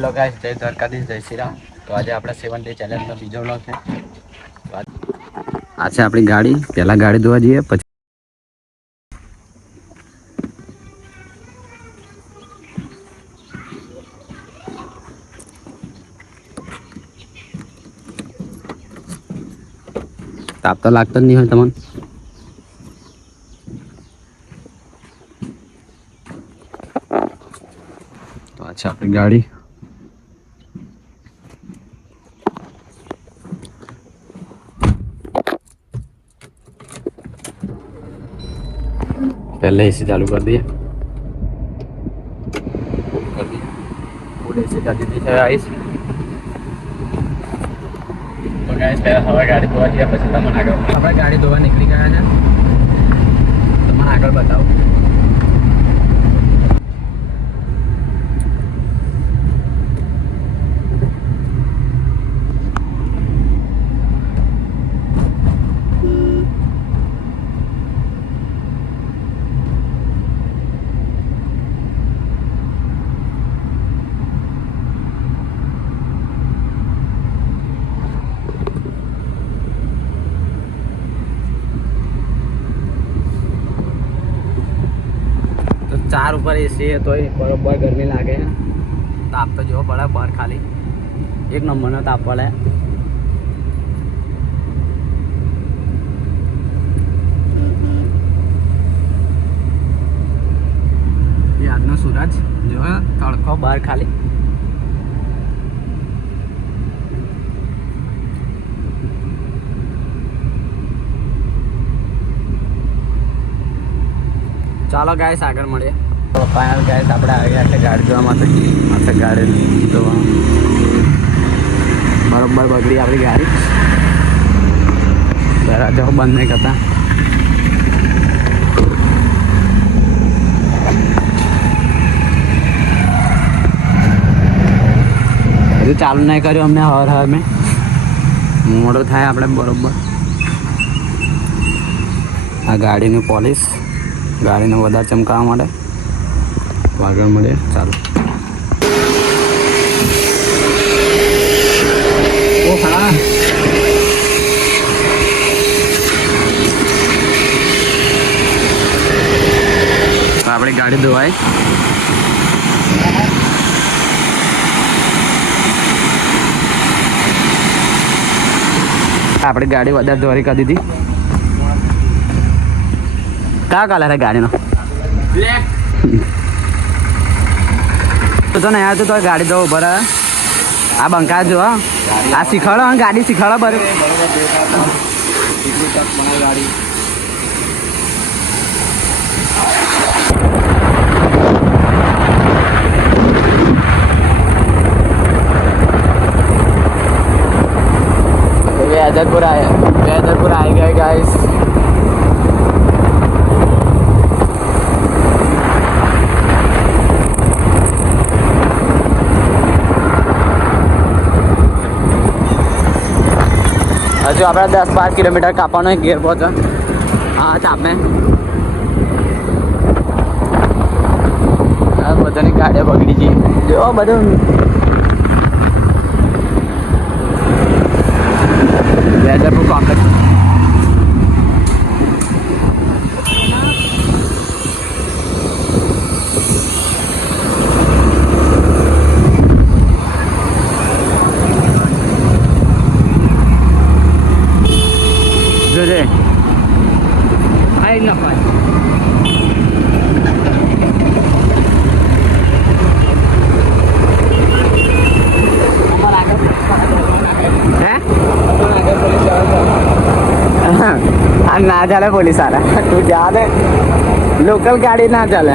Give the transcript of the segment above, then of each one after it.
Hello guys, જય દ્વારકાધીશ, જય શ્રી રામ. તો આજે આપણે 7 ડે ચેલેન્જનો બીજો વ્લોગ છે. આ છે આપણી ગાડી. પહેલા ગાડી ધોવા જઈએ, પછી તાપ તો લાગતો જ નહીં હોય તમને. તો આ છે આપણી ગાડી. पहले एसी चालू कर दिया, फुल एसी कर दी है गाइस. तो गाइस पहले हवा गाड़ी धोवा दिया, પછી તમને આગળ આપણે ગાડી ધોવા નીકળી ગયા છે. તમને આગળ બતાવું. चार ऊपर एसी है तो बराबर गर्मी लागे. ताप तो जो पड़ा बाहर खाली एक नंबर નો તાપ પડે. ये આજનો સૂરજ જો તડકો બહાર ખાલી. ચાલો ગાઈસ આગળ મળીએ. તો ફાઇનલ ગાઈસ આપણે આવી ગયા છે ગાડી ધોવા માટે. ગાડી ધોવા બરોબર બગડી આપણી ગાડી. દરવાજા બંધ નહીં કરતા. હજુ ચાલુ નહીં કર્યું અમને. હર મેં મોડો થાય આપણે બરોબર. આ ગાડીની પોલિશ ગાડીને વધારે ચમકાવવા માટે. આગળ મળીએ. ચાલો. ઓ હા, આપણી ગાડી ધોવાય. આપણી ગાડી વધારે ધોરી કરી દીધી. क्या कलर है गाड़ी નો? ब्लैक. तो ને યાર તો ગાડી તો ઉભર આ બંકા જો આ શીખવાડો ગાડી શીખવાડો બરોબર. ગાડી जयदरपुर आए गए गाइस. હજુ આપણે 10-12 કિલોમીટર કાપવાનો ગેર પહોંચો. હા ચાપને બધાની ગાડીઓ બગડી ગઈ. જો બધું જયદરપુર કોમ્પ્લેક્સ. જોજે આઈ ના પાય. ના ચાલે પોલીસ વાળા. તું જા દે. લોકલ ગાડી ના ચાલે.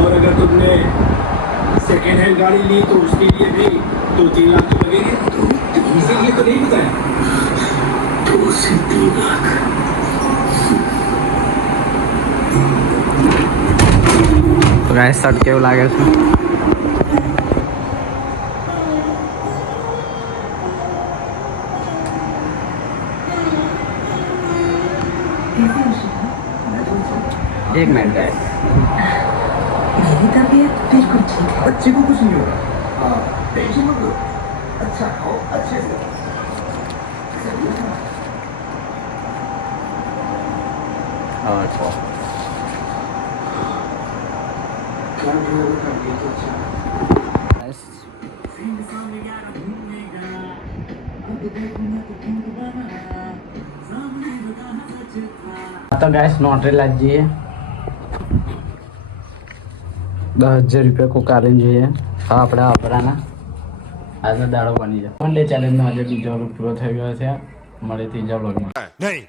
और अगर तुमने सेकेंड हैंड गाड़ी ली तो उसके लिए भी 2-3 लाख तो लगेंगे. इसीलिए तो नहीं बताया. 2 से 3 लाख. ગાય શર્ટ કેવું લાગે છે? एक मिनट गाइस, मेरी तबीयत बिल्कुल ठीक है। बच्चे को कुछ नहीं होगा। हाँ, टेंशन मत लो। अच्छा खाओ, अच्छे से। अच्छा तो गैस नोटरेला જઈએ 10,000 રૂપિયા કો કાઢી જોઈએ હા આપણે આપરાના આજનો દાડો બની જાય વન ડે ચેલેન્જનો આજે બીજો વ્લોગ પૂરો થઈ ગયો છે મળે ત્રીજા વ્લોગમાં નહીં